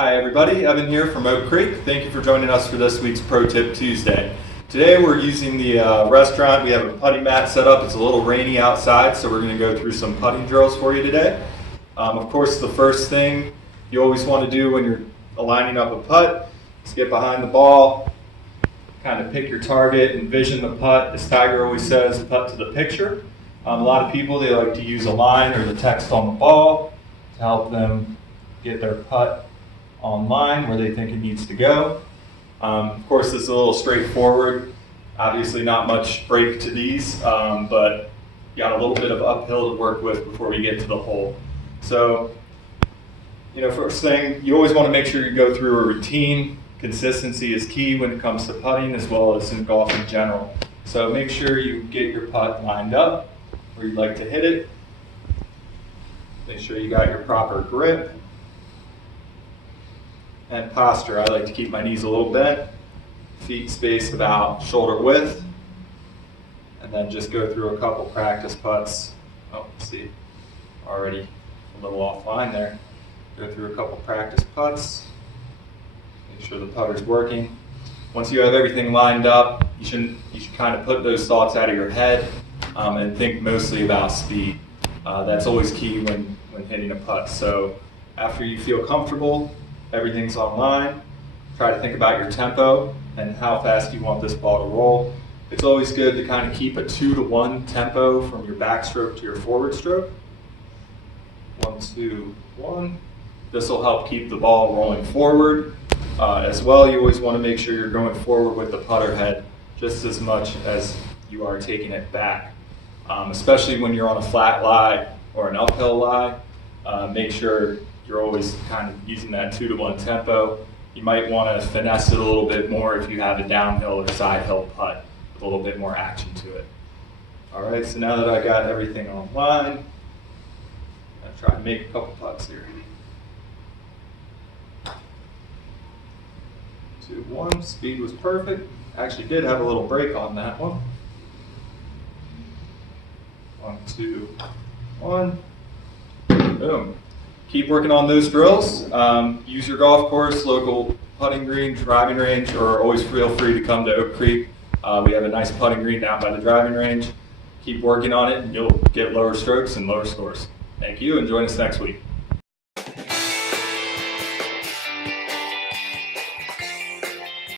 Hi everybody, Evan here from Oak Creek. Thank you for joining us for this week's Pro Tip Tuesday. Today we're using the restaurant. We have a putting mat set up. It's a little rainy outside, so we're going to go through some putting drills for you today. Of course, the first thing you always want to do when you're lining up a putt is get behind the ball, kind of pick your target, envision the putt. As Tiger always says, putt to the picture. A lot of people, they like to use a line or the text on the ball to help them get their putt on line where they think it needs to go. Of course, this is a little straightforward. Obviously not much break to these, but you got a little bit of uphill to work with before we get to the hole. So, first thing, you always want to make sure you go through a routine. Consistency is key when it comes to putting as well as in golf in general. So make sure you get your putt lined up where you'd like to hit it. Make sure you got your proper grip and posture. I like to keep my knees a little bent, feet spaced about shoulder width, and then just go through a couple practice putts. Oh, see, already a little offline there. Go through a couple practice putts, make sure the putter's working. Once you have everything lined up, you should kind of put those thoughts out of your head and think mostly about speed. That's always key when hitting a putt. So after you feel comfortable, everything's online, try to think about your tempo and how fast you want this ball to roll. It's always good to kind of keep a 2-to-1 tempo from your backstroke to your forward stroke. 1, 2, 1. This will help keep the ball rolling forward. As well, you always want to make sure you're going forward with the putter head just as much as you are taking it back. Especially when you're on a flat lie or an uphill lie, make sure you're always kind of using that 2-to-1 tempo. You might want to finesse it a little bit more if you have a downhill or side hill putt with a little bit more action to it. All right, so now that I got everything online, I'm try to make a couple putts here. 2-1, speed was perfect. Actually did have a little break on that one. 1, 2, 1, boom. Keep working on those drills. Use your golf course, local putting green, driving range, or always feel free to come to Oak Creek. We have a nice putting green down by the driving range. Keep working on it and you'll get lower strokes and lower scores. Thank you and join us next week.